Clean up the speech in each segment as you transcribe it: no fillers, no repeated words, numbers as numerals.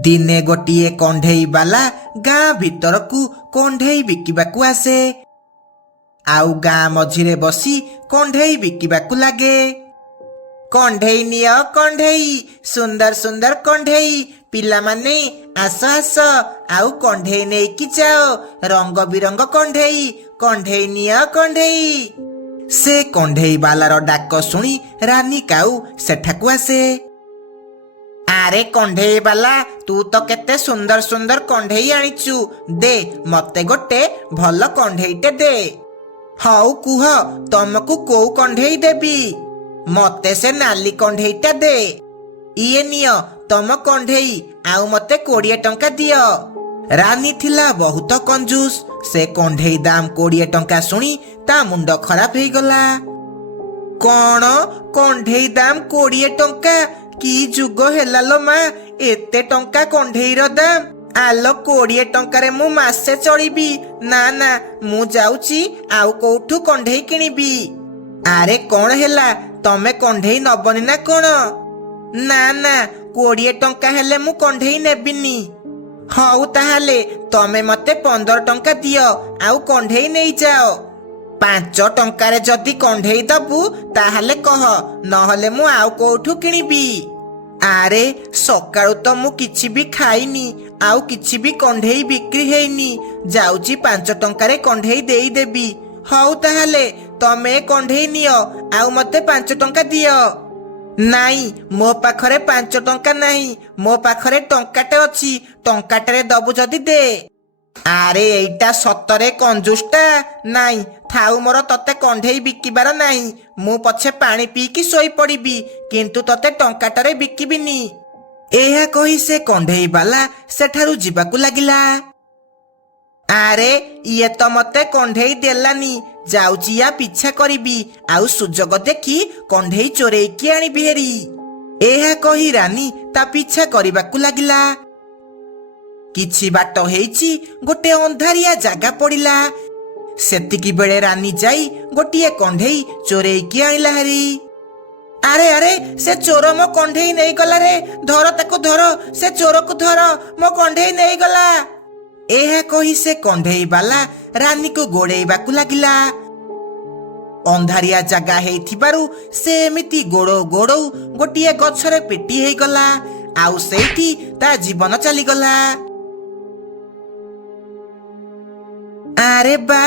दिने गोटे कंढेई बाला गाँ भीतर को कंढेई बिकिबाकू आसे। आउ गाँ मझिरे बसी कंढेई बिकिबाकू लागे। कंढेई नियो कंढेई, सुंदर सुंदर कंढेई, पिला माने आस आस, आउ कंढेई नेकी जाओ, रंग बिरंग कंढेई, कंढेई नियो कंढेई। से कंढेई बालार डाक शुणी रानी काऊ सेठाकू आसे। आरे कंढेई बाला, तू तो केते सुंदर सुंदर कंढेई आनिचु, दे मते गोटे भल कंढेईटे दे। हाउ कुह तुमको को कंढेई देबी? मते से नाली कंढेईटा दे। इए नियो तम कंढेई, आउ मते 20 टंका दियो। रानी थिला बहुत कंजूस। से कंढेई दाम 20 टंका शुणी ता मुंड खराब हो गला। कौन कंढेई दाम 20 टंका? की जुग हेला लो मा, एते टंका कंढेईर दाम? आलो 20 टंकारे मु मासे चलिबी। ना ना, मु जाउची आउ कोठू कंढेई किनिबी। आरे कौन हेला, तमे कंढेई नबनी ना कोन? ना ना, 20 टंका हेले मु कंढेई नेबिनी। हाउ ताहाले तमे मते 15 टंका दियो, आउ कंढेई नहीं जाओ। 5 टंकारे जदि कंढेई दबु ताहाले कह, नहले मु आउ कोठू किनिबी। आरे सकाळु तो मु किछि भी खाइनी, आउ किछि भी कंढेई बिक्री हेइनी। जाउची 5 टंकारे कंढेई देई देबी। हाउ ताहाले तमे कंढेई नियो, आउ मते 5 टंका दियो। नाई, मो पाखरे 5 टंका नाही, मो पाखरे टंकाटे अछि। टंकाटे दबु जदि दे। आरे एइटा सतरे कंजूसटा। नाई थाउ, मोर तते कंढेई बिकिबार नाही। मु पछे पानी पीकी सोई पड़िबी, किंतु तते टंकाटरे बिकिबिनी। एहा कही से कंढेई बाला सेठारु जिबाकू लागिला। आरे ये तो मते कंढेई देलानी, जाउची या पीछा करिबी, आउ सुजोग देखी कंढेई चोरेइकी आनिबी हेरी। एहा कही रानी ता पीछा करिबाकू लागिला। किछि बाट हेइची गोटे अंधारिया जागा पड़िला। सेतिकी बेले रानी जाई गोटिए कंढेई चोरेइकी आनिला हेरी। आरे आरे, से चोर मो कंढेई नहीं गला रे, धर ताको धर, से चोर को धर, मो कंढेई नहीं गला। एहा कही से कंढेई बाला रानी को गोड़ेइबाकू लागिला। अंधारिया जागा हेइथिबारु से एमिति गोड़ो गोड़ो गोटिए गछरे पेटी हेइ गला, आउ सेठी ता जीवन चली गला। आरे बा,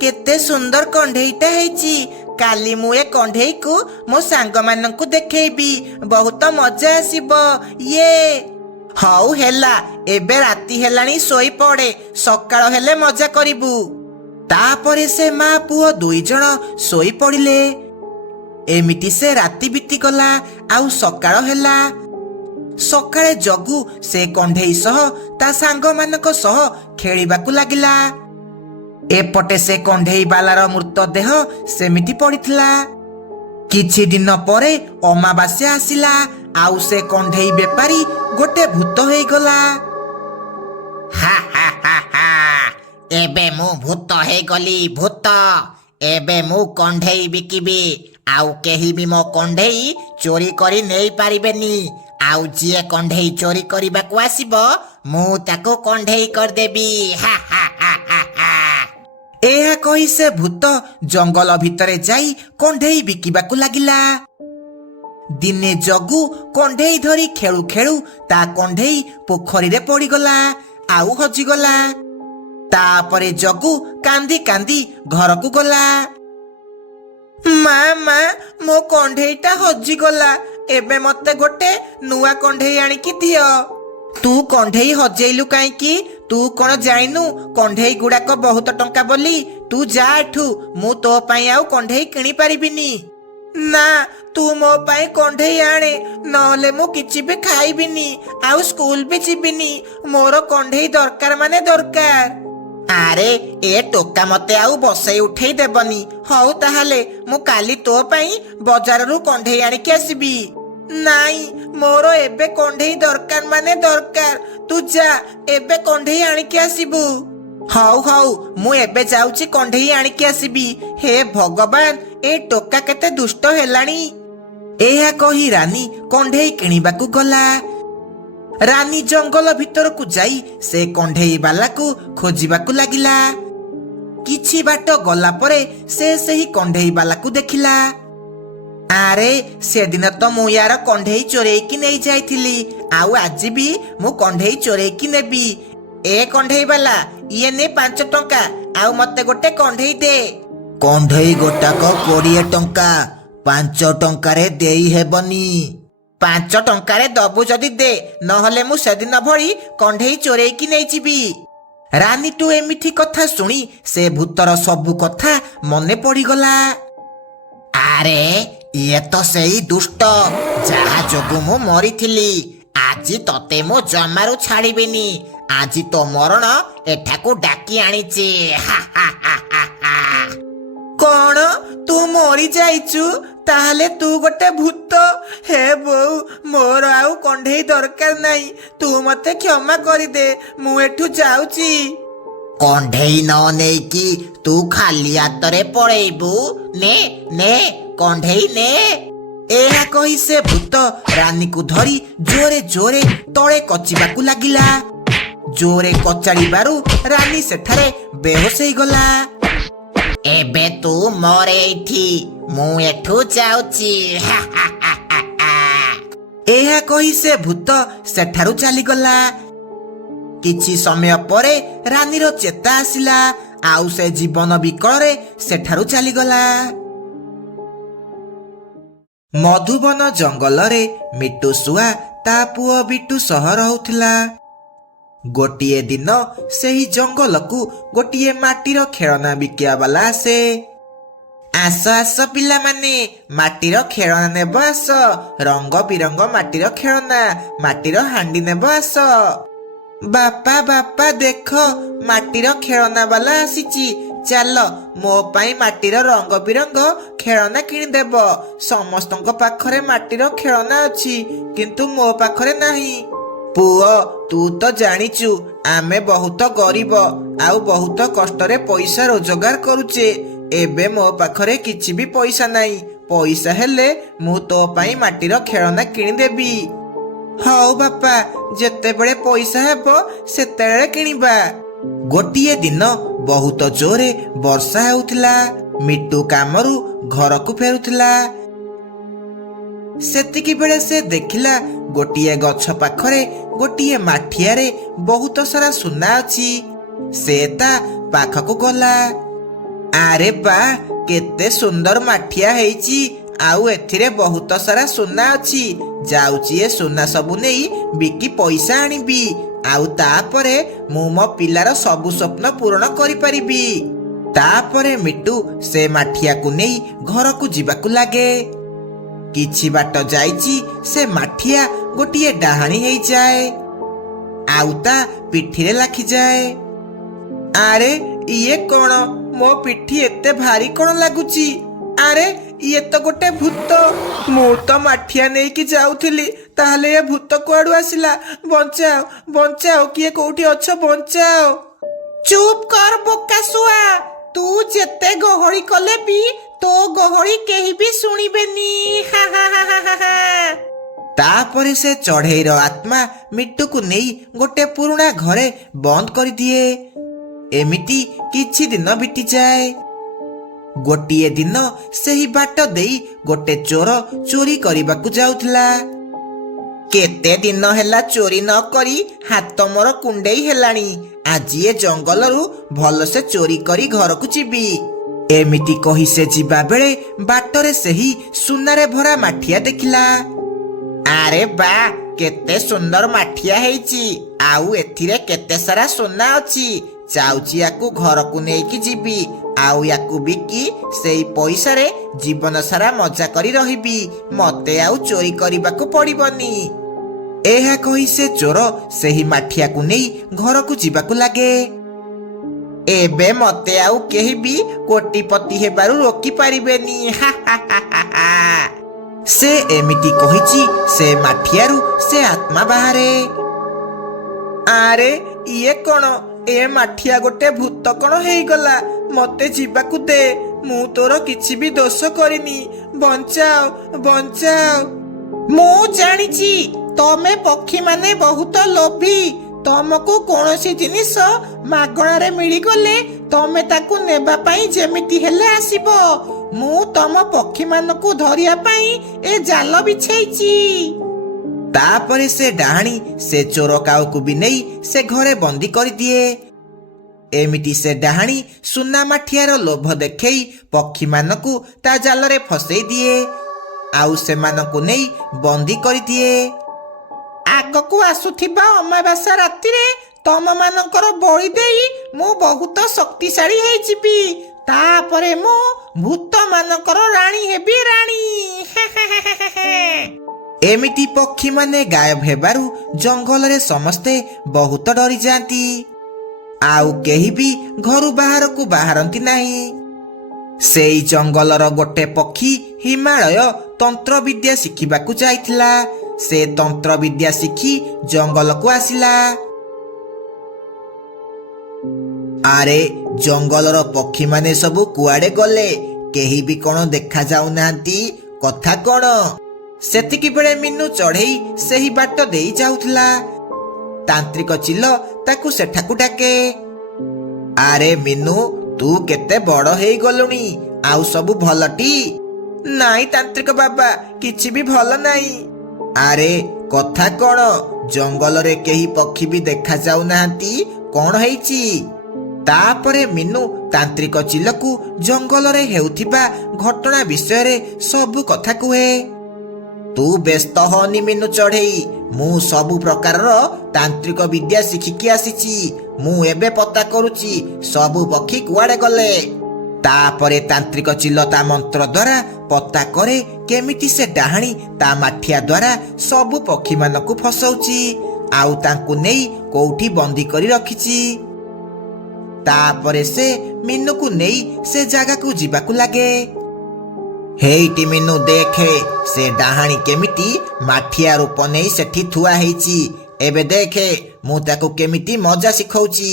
केते सुंदर कंढेईटा हेइची। काली मु ए कंढेई को मो सांग माननकु देखेइबी, बहुत मजा आसीबो। ये हाउ हेला, एबे राती हेलानी सोई पड़े, सकाळ हेले मजा करिबू। तापरे से माँ पुओ 2 जण सोई पड़िले। एमिति से राती बीती गला, आउ सकाळ हेला। सकाळे जगू से कंढेई सह ता सांग मानक सह खेलिबाकू लागिला। एपटे से कंढेई बालार मृतदेह सेमिति पड़िथिला। किछि दिन परे अमावास्या आसिला, आउ से कंढेई बेपारी गोटे भूत हेइ गला। हा हा हा हा, एबे मु भूत हे गली भूत। एबे मु कंढेई बिकिबी, आउ केही भी मो कंढेई चोरी करी नहीं पारिबेनी। आउ जिए कंढेई चोरी करिबाकू आसीबो, मु ताको कंढेई कर देबी। हा हा हा हा हा। एहा कही से भूत जंगल भितरे जाई कंढेई बिकिबाकू लागिला। दिने जगू कंढेई धरी खेलु खेलु ता कंढेई पोखरी रे पड़ीगला, आउ हजिगला। तापरे जगू कांदी कांदी घर को गला। माँ माँ, मो कंढेईटा हजिगला, एबे मते गोटे नुआ कंढेई आनिकी दियो। तू कंढेई हजेइलु काईकी? तू कौन जाइनु कंढेई गुड़ाक बहुत टंका बोली? तू जा एठू, मु तो पाई आउ कंढेई किनी पारिबिनी। ना, तू मो पाई कंढेई आणे, नहले मु किछि भी खाइबिनी, आउ स्कूल भी जिबिनी। मोर कंढेई दरकार माने दरकार। आरे ए टोका मते आउ बसई उठेई देबनी। हौ ताहाले मु काली तो पाई बजाररू कंढेई आनिकी आसीबी। नाई, मोर एबे कंढेई दरकार माने दरकार। तू जा, एबे कंढेई आनिकी आसीबू। हाउ हाउ, मु एबे जाउची कंढेई आनिकी आसीबी। हे भगवान, ए टोका केते दुष्ट हेलानी। एहा कही रानी कंढेई किनिबाकू गला। ରାନୀ ଜଙ୍ଗଲ ଭିତରକୁ ଯାଇ ସେ କଣ୍ଢେଇ ବାଲାକୁ ଖୋଜିବାକୁ ଲାଗିଲା। କିଛି ବାଟ ଗଲା ପରେ ସେ ସେହି କଣ୍ଢେଇ ବାଲାକୁ ଦେଖିଲା। ଆରେ ସେଦିନ ତ ମୁଁ ୟାର କଣ୍ଢେଇ ଚୋରେଇକି ନେଇ ଯାଇଥିଲି, ଆଉ ଆଜି ବି ମୁଁ କଣ୍ଢେଇ ଚୋରେଇକି ନେବି। ଏ କଣ୍ଢେଇ ବାଲା, ଇଏ ନେ 5 ଟଙ୍କା, ଆଉ ମତେ ଗୋଟେ କଣ୍ଢେଇ ଦେ। କଣ୍ଢେଇ ଗୋଟାକ 20 ଟଙ୍କା, 5 ଟଙ୍କାରେ ଦେଇ ହେବନି। 5 ଟଙ୍କାରେ ଦବୁ ଯଦି ଦେ, ନହେଲେ ମୁଁ ସେଦିନ ଭଳି କଣ୍ଢେଇ ଚୋରେଇକି ନେଇଯିବି। ରାନୀଠୁ ଏମିତି କଥା ଶୁଣି ସେ ଭୂତର ସବୁ କଥା ମନେ ପଡିଗଲା। ଆରେ ଇଏ ତ ସେଇ ଦୁଷ୍ଟ ଯାହା ଯୋଗୁ ମୁଁ ମରିଥିଲି। ଆଜି ତତେ ମୁଁ ଜମାରୁ ଛାଡ଼ିବିନି। ଆଜି ତୋ ମରଣ ଏଠାକୁ ଡାକି ଆଣିଛି। ହା ହା ହା ହା ହା। କଣ ତୁ ମରି ଯାଇଛୁ? ତାହେଲେ ତୁ ଗୋଟେ ଭୂତ? ହେ ବୋଉ, ମୋର ଆଉ କଣ୍ଢେଇ ଦରକାର ନାହିଁ। ତୁ ମତେ କ୍ଷମା କରିଦେ, ମୁଁ ଏଠୁ ଯାଉଛି। କଣ୍ଢେଇ ନ ନେଇକି ତୁ ଖାଲି ହାତରେ ପଳେଇବୁ? ନେ ନେ କଣ୍ଢେଇ ନେ। ଏହା କହି ସେ ଭୂତ ରାନୀକୁ ଧରି ଜୋରେ ଜୋରେ ତଳେ କଚିବାକୁ ଲାଗିଲା। ଜୋରେ କଚାଡ଼ିବାରୁ ରାନୀ ସେଠାରେ ବେହୋସ ହେଇଗଲା। ଏବେ ତୁ ମରେ ଏଇଠି, ମୁଁ ଏଠୁ ଯାଉଛି। ହା ହା ହା ହା ହା। ଏହା କହି ସେ ଭୂତ ସେଠାରୁ ଚାଲିଗଲା। କିଛି ସମୟ ପରେ ରାନୀର ଚେତା ଆସିଲା, ଆଉ ସେ ଜୀବନ ବିକଳରେ ସେଠାରୁ ଚାଲିଗଲା। ମଧୁବନ ଜଙ୍ଗଲରେ ମିଟୁ ଶୁଆ ତା ପୁଅ ବିଟୁ ସହ ରହୁଥିଲା। ଗୋଟିଏ ଦିନ ସେହି ଜଙ୍ଗଲକୁ ଗୋଟିଏ ମାଟିର ଖେଳନା ବିକିବା ବାଲା ଆସେ। ଆସ ଆସ ପିଲାମାନେ, ମାଟିର ଖେଳନା ନେବ ଆସ। ରଙ୍ଗ ବିରଙ୍ଗ ମାଟିର ଖେଳନା, ମାଟିର ହାଣ୍ଡି ନେବ ଆସ। ବାପା ବାପା ଦେଖ, ମାଟିର ଖେଳନା ବାଲା ଆସିଛି। ଚାଲ, ମୋ ପାଇଁ ମାଟିର ରଙ୍ଗ ବିରଙ୍ଗ ଖେଳନା କିଣିଦେବ। ସମସ୍ତଙ୍କ ପାଖରେ ମାଟିର ଖେଳନା ଅଛି, କିନ୍ତୁ ମୋ ପାଖରେ ନାହିଁ। ପୁଅ, ତୁ ତ ଜାଣିଛୁ ଆମେ ବହୁତ ଗରିବ, ଆଉ ବହୁତ କଷ୍ଟରେ ପଇସା ରୋଜଗାର କରୁଛେ। ଏବେ ମୋ ପାଖରେ କିଛି ବି ପଇସା ନାହିଁ। ପଇସା ହେଲେ ମୁଁ ତୋ ପାଇଁ ମାଟିର ଖେଳନା କିଣିଦେବି। ହଉ ବାପା, ଯେତେବେଳେ ପଇସା ହେବ ସେତେବେଳେ କିଣିବା। ଗୋଟିଏ ଦିନ ବହୁତ ଜୋରେ ବର୍ଷା ହେଉଥିଲା। ମିଟୁ କାମରୁ ଘରକୁ ଫେରୁଥିଲା। ସେତିକି ବେଳେ ସେ ଦେଖିଲା ଗୋଟିଏ ଗଛ ପାଖରେ ଗୋଟିଏ ମାଠିଆରେ ବହୁତ ସାରା ସୁନା ଅଛି। ସେ ତା ପାଖକୁ ଗଲା। ଆରେ ବା, କେତେ ସୁନ୍ଦର ମାଠିଆ ହେଇଛି, ଆଉ ଏଥିରେ ବହୁତ ସାରା ସୁନା ଅଛି। ଯାଉଛି ଏ ସୁନା ସବୁ ନେଇ ବିକି ପଇସା ଆଣିବି, ଆଉ ତାପରେ ମୁଁ ମୋ ପିଲାର ସବୁ ସ୍ୱପ୍ନ ପୂରଣ କରିପାରିବି। ତାପରେ ମିଟୁ ସେ ମାଠିଆକୁ ନେଇ ଘରକୁ ଯିବାକୁ ଲାଗେ। କିଛି ବାଟ ଯାଇଛି ସେ ମାଠିଆ ଗୋଟିଏ ଡାହାଣୀ ହେଇଯାଏ, ଆଉ ତା ପିଠିରେ ଲାଖିଯାଏ। ଆରେ ଇଏ କଣ? ମୋ ପିଠି ଏତେ ଭାରି କଣ ଲାଗୁଛି? ଆରେ ଇଏ ତ ଗୋଟେ ଭୂତ। ମୁଁ ତ ମାଠିଆ ନେଇକି ଯାଉଥିଲି, ତାହେଲେ ଏ ଭୂତ କୁଆଡୁ ଆସିଲା? ବଞ୍ଚାଅ ବଞ୍ଚାଅ, କିଏ କୋଉଠି ଅଛ? ବଞ୍ଚାଅ। ଚୁପ୍ କର ବୋକା ଶୁଆ, ତୁ ଯେତେ ଗହଳି କଲେ ବି ତୋ ଗହଳି କେହି ବି ଶୁଣିବେନି। ହା ହା ହା ହା ହା। ତାପରେ ସେ ଚଢେଇର ଆତ୍ମା ମିଟୁକୁ ନେଇ ଗୋଟେ ପୁରୁଣା ଘରେ ବନ୍ଦ କରିଦିଏ। ଏମିତି କିଛି ଦିନ ବିତିଯାଏ। ଗୋଟିଏ ଦିନ ସେହି ବାଟ ଦେଇ ଗୋଟେ ଚୋର ଚୋରି କରିବାକୁ ଯାଉଥିଲା। କେତେ ଦିନ ହେଲା ଚୋରି ନ କରି ହାତ ମୋର କୁଣ୍ଡେଇ ହେଲାଣି। ଆଜି ଏ ଜଙ୍ଗଲରୁ ଭଲସେ ଚୋରି କରି ଘରକୁ ଯିବି। ଏମିତି କହି ସେ ଯିବା ବେଳେ ବାଟରେ ସେହି ସୁନାରେ ଭରା ମାଠିଆ ଦେଖିଲା। ଆରେ ବା, କେତେ ସୁନ୍ଦର ମାଠିଆ ହେଇଛି, ଆଉ ଏଥିରେ କେତେ ସାରା ସୁନା ଅଛି। ଯାଉଛି ୟାକୁ ଘରକୁ ନେଇକି ଯିବି, ଆଉ ୟାକୁ ବିକି ସେଇ ପଇସାରେ ଜୀବନ ସାରା ମଜା କରି ରହିବି। ମତେ ଆଉ ଚୋରି କରିବାକୁ ପଡିବନି। ଏହା କହି ସେ ଚୋର ସେହି ମାଠିଆକୁ ନେଇ ଘରକୁ ଯିବାକୁ ଲାଗେ। ଏବେ ମତେ ଆଉ କେହି ବି କୋଟିପତି ହେବାରୁ ରୋକି ପାରିବେନି। ହା ହା ହା ହା ହା। ସେ ଏମିତି କହିଛି ସେ ମାଠିଆରୁ ସେ ଆତ୍ମା ବାହାରେ। ଆରେ ଇଏ କଣ? ଏ ମାଠିଆ ଗୋଟେ ଭୂତ କଣ ହେଇଗଲା? ମତେ ଯିବାକୁ ଦେ, ମୁଁ ତୋର କିଛି ବି ଦୋଷ କରିନି। ବଞ୍ଚାଅ ବଞ୍ଚାଅ। ମୁଁ ଜାଣିଛି ତମେ ପକ୍ଷୀମାନେ ବହୁତ ଲୋଭୀ। ତମକୁ କୌଣସି ଜିନିଷ ମାଗଣାରେ ମିଳିଗଲେ ତମେ ତାକୁ ନେବା ପାଇଁ ଯେମିତି ହେଲେ ଆସିବ। ମୁଁ ତମ ପକ୍ଷୀମାନଙ୍କୁ ଧରିବା ପାଇଁ ଏ ଜାଲ ବିଛେଇଛି। ତାପରେ ସେ ଡାହାଣୀ ସେ ଚୋର କାଉକୁ ବି ନେଇ ସେ ଘରେ ବନ୍ଦୀ କରିଦିଏ। ଏମିତି ସେ ଡାହାଣୀ ସୁନା ମାଠିଆର ଲୋଭ ଦେଖେଇ ପକ୍ଷୀମାନଙ୍କୁ ତା ଜାଲରେ ଫସେଇ ଦିଏ ଆଉ ସେମାନଙ୍କୁ ନେଇ ବନ୍ଦୀ କରିଦିଏ। ଆଗକୁ ଆସୁଥିବା ଅମାବାସ୍ୟା ରାତିରେ ତମମାନଙ୍କର ବଳି ଦେଇ ମୁଁ ବହୁତ ଶକ୍ତିଶାଳୀ ହେଇଯିବି। ତାପରେ ମୁଁ ଭୂତମାନଙ୍କର ରାଣୀ ହେବି, ରାଣୀ। ଏମିତି ପକ୍ଷୀମାନେ ଗାୟବ ହେବାରୁ ଜଙ୍ଗଲରେ ସମସ୍ତେ ବହୁତ ଡରିଯାଆନ୍ତି ଆଉ କେହି ବି ଘରୁ ବାହାରକୁ ବାହାରନ୍ତି ନାହିଁ। ସେଇ ଜଙ୍ଗଲର ଗୋଟେ ପକ୍ଷୀ ହିମାଳୟ ତନ୍ତ୍ରବିଦ୍ୟା ଶିଖିବାକୁ ଯାଇଥିଲା। ସେ ତନ୍ତ୍ରବିଦ୍ୟା ଶିଖି ଜଙ୍ଗଲକୁ ଆସିଲା। ଆରେ ଜଙ୍ଗଲର ପକ୍ଷୀମାନେ ସବୁ କୁଆଡେ ଗଲେ? କେହି ବି କଣ ଦେଖା ଯାଉନାହାନ୍ତି? କଥା କଣ? ସେତିକି ବେଳେ ମିନୁ ଚଢେଇ ସେହି ବାଟ ଦେଇ ଯାଉଥିଲା। ତାନ୍ତ୍ରିକ ଚିଲ ତାକୁ ସେଠାକୁ ଡାକେ। ଆରେ ମିନୁ, ତୁ କେତେ ବଡ ହେଇଗଲୁଣି? ଆଉ ସବୁ ଭଲଟି? ନାଇଁ ତାନ୍ତ୍ରିକ ବାବା, କିଛି ବି ଭଲ ନାହିଁ। ଆରେ କଥା କଣ? ଜଙ୍ଗଲରେ କେହି ପକ୍ଷୀ ବି ଦେଖା ଯାଉନାହାନ୍ତି, କଣ ହେଇଛି? ତାପରେ ମିନୁ ତାନ୍ତ୍ରିକ ଚିଲକୁ ଜଙ୍ଗଲରେ ହେଉଥିବା ଘଟଣା ବିଷୟରେ ସବୁ କଥା କୁହେ। ତୁ ବ୍ୟସ୍ତ ହନି ମିନୁ ଚଢେଇ, ମୁଁ ସବୁ ପ୍ରକାରର ତାନ୍ତ୍ରିକ ବିଦ୍ୟା ଶିଖିକି ଆସିଛି। ମୁଁ ଏବେ ପତା କରୁଛି ସବୁ ପକ୍ଷୀ କୁଆଡେ ଗଲେ। ତାପରେ ତାନ୍ତ୍ରିକ ଚିଲ ତା ମନ୍ତ୍ର ଦ୍ୱାରା ପତା କରେ କେମିତି ସେ ଡାହାଣୀ ତା ମାଠିଆ ଦ୍ୱାରା ସବୁ ପକ୍ଷୀମାନଙ୍କୁ ଫସଉଛି ଆଉ ତାଙ୍କୁ ନେଇ କୋଉଠି ବନ୍ଦୀ କରି ରଖିଛି। ତାପରେ ସେ ମିନୁକୁ ନେଇ ସେ ଜାଗାକୁ ଯିବାକୁ ଲାଗେ। ହେଇଟି ମିନୁ, ଦେଖେ ସେ ଡାହାଣୀ କେମିତି ମାଠିଆ ରୂପ ନେଇ ସେଠି ଥୁଆ ହେଇଛି। ଏବେ ଦେଖେ ମୁଁ ତାକୁ କେମିତି ମଜା ଶିଖଉଛି।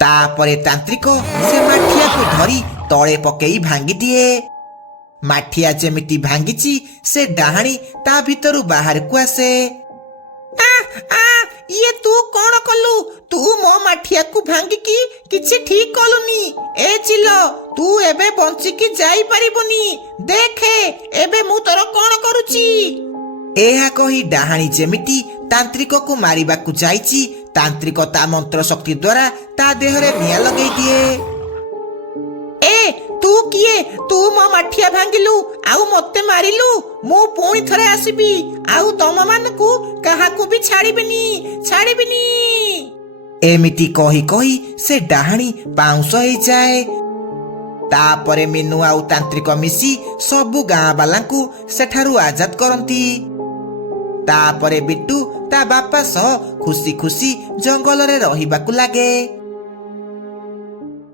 ତାପରେ ତାନ୍ତ୍ରିକ ସେ ମାଠିଆକୁ ଧରି ତଳେ ପକେଇ ଭାଙ୍ଗିଦିଏ। ମାଠିଆ ଯେମିତି ଭାଙ୍ଗିଛି ସେ ଡାହାଣୀ ତା ଭିତରୁ ବାହାରକୁ ଆସେ। ଇଏ ତୁ କଣ କଲୁ? ତୁ ମୋ ମାଠିଆକୁ ଭାଙ୍ଗିକି କିଛି ଠିକ କଲୁନି। ଏ ଚିଲ, ତୁ ଏବେ ବଞ୍ଚିକି ଯାଇପାରିବୁନି। ଦେଖେ ଏବେ ମୁଁ ତୋର କଣ କରୁଛି। ଏହା କହି ଡାହାଣୀ ଯେମିତି ତାନ୍ତ୍ରିକକୁ ମାରିବାକୁ ଯାଇଛି, ତାନ୍ତ୍ରିକ ତା ମନ୍ତ୍ର ଶକ୍ତି ଦ୍ୱାରା ତା ଦେହରେ ନିଆଁ ଲଗେଇ ଦିଏ। ତୁ କିଏ? ତୁ ମୋ ମାଠିଆ ଭାଙ୍ଗିଲୁ ଆଉ ମତେ ମାରିଲୁ। ମୁଁ ପୁଣି ଥରେ ଆସିବି ଆଉ ତମମାନଙ୍କୁ କାହାକୁ ବି ଛାଡ଼ିବିନି। ଏମିତି କହି କହି ସେ ଡାହାଣୀ ପାଉଁଶ ହେଇଯାଏ। ତାପରେ ମିନୁ ଆଉ ତାନ୍ତ୍ରିକ ମିଶି ସବୁ ଗାଁ ବାଲାଙ୍କୁ ସେଠାରୁ ଆଜାଦ କରନ୍ତି। ତାପରେ ବିଟୁ ତା ବାପା ସହ ଖୁସି ଖୁସି ଜଙ୍ଗଲରେ ରହିବାକୁ ଲାଗେ।